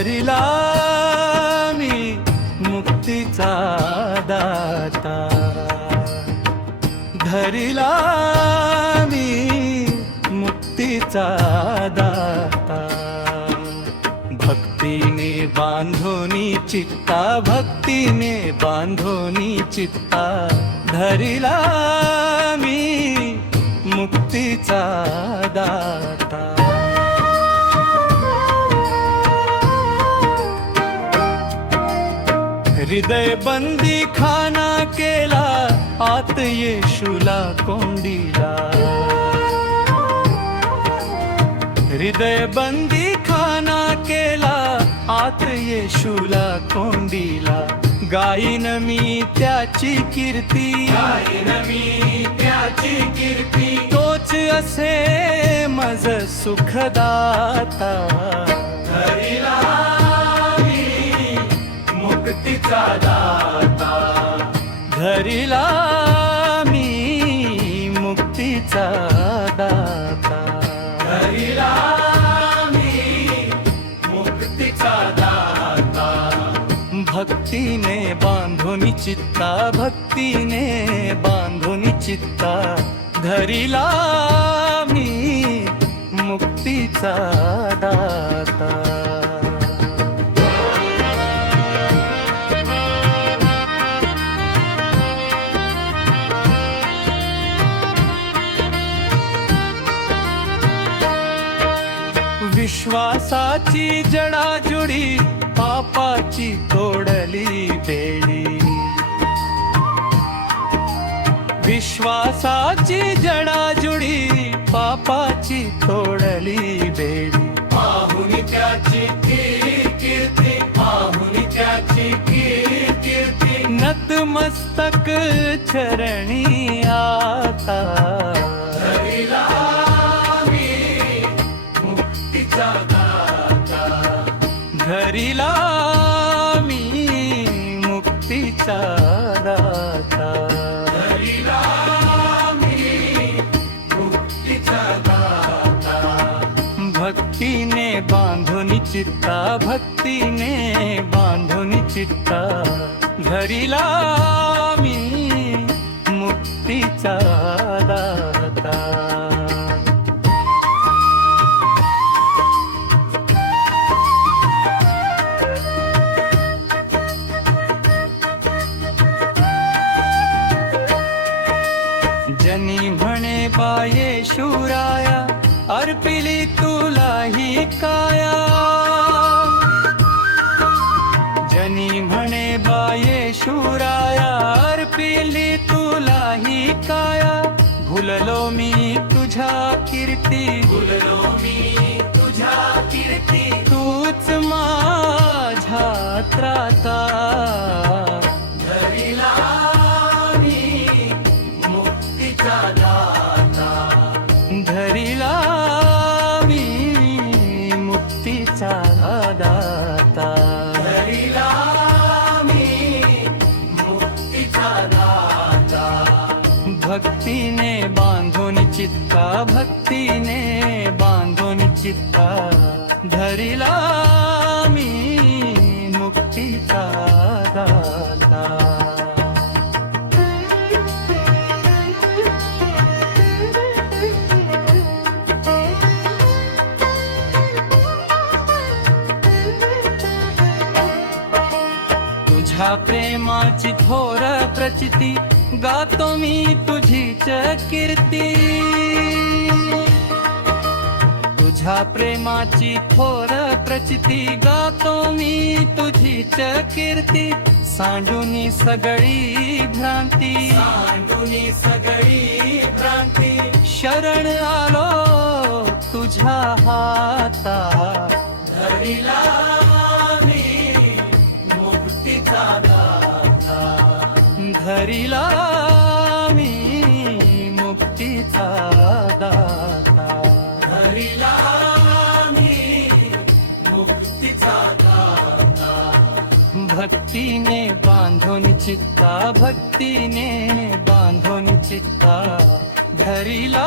धरिला मी मुक्तीचा दाता, धरिला मी मुक्तीचा दाता. भक्तीने बांधोनी चित्ता, भक्तीने बांधोनी चित्ता, धरिला मी मुक्तीचा दाता. हृदय बंदी खाना केला, आत येशूला कोंडीला. हृदय बंदी खाना केला, आत येशूला कोंडीला. गाईन मी त्याची कीर्ती, गाईन मी त्याची कीर्ती. तोच असे मज सुखदाता, धरिला मी मुक्तीचा दाता, धरिला मी मुक्तीचा दाता, धरिला मी मुक्तीचा दाता. भक्तीने बांधोनी चित्ता, भक्तीने बांधोनी चित्ता, धरिला मी मुक्तीचा दाता. विश्वासाची जडाजुडी, पापाची तोडली बेडी. विश्वासाची जडाजुडी, पापाची तोडली बेडी. पाहुनी त्याची कीर्ती, पाहुनी त्याची कीर्ती. नतमस्तक चरणी आता, धरिला मी मुक्तीचा दाता, धरिला मी मुक्तीचा दाता, धरिला मी मुक्तीचा दाता. भक्तीने बांधोनी चित्ता, भक्तीने बांधोनी चित्ता, धरिला मी मुक्तीचा दाता. जनी म्हणे बा येशूराया, अर्पिली तुला ही काया. जनी म्हणे बा येशूराया, अर्पिली तुला ही काया. भुललो मी तुझ्या कीर्ती, भुललो मी तुझ्या कीर्ती. तूच माझ्या त्राता, धरिला मी मुक्तीचा दाता, धरिला मी मुक्तीचा दाता, धरिला मी मुक्तीचा दाता. भक्तीने बांधोनी चित्ता, भक्तीने बांधोनी चित्ता, धरिला मी मुक्तीचा दाता. तुझ्या प्रेमाची थोर प्रचिती, गातो मी तुझीच कीर्ती. तुझ्या प्रेमाची थोर प्रचिती, गातो मी तुझीच कीर्ती. सांडूनी सगळी भ्रांती, सांडूनी सगळी भ्रांती. शरण आलो तुझ्या हाता, धरिला मी मुक्तीचा दाता, धरिला मी मुक्तीचा दाता, धरिला मी मुक्तीचा दाता. भक्तीने बांधोनी चित्ता, भक्तीने बांधोनी चित्ता, धरिला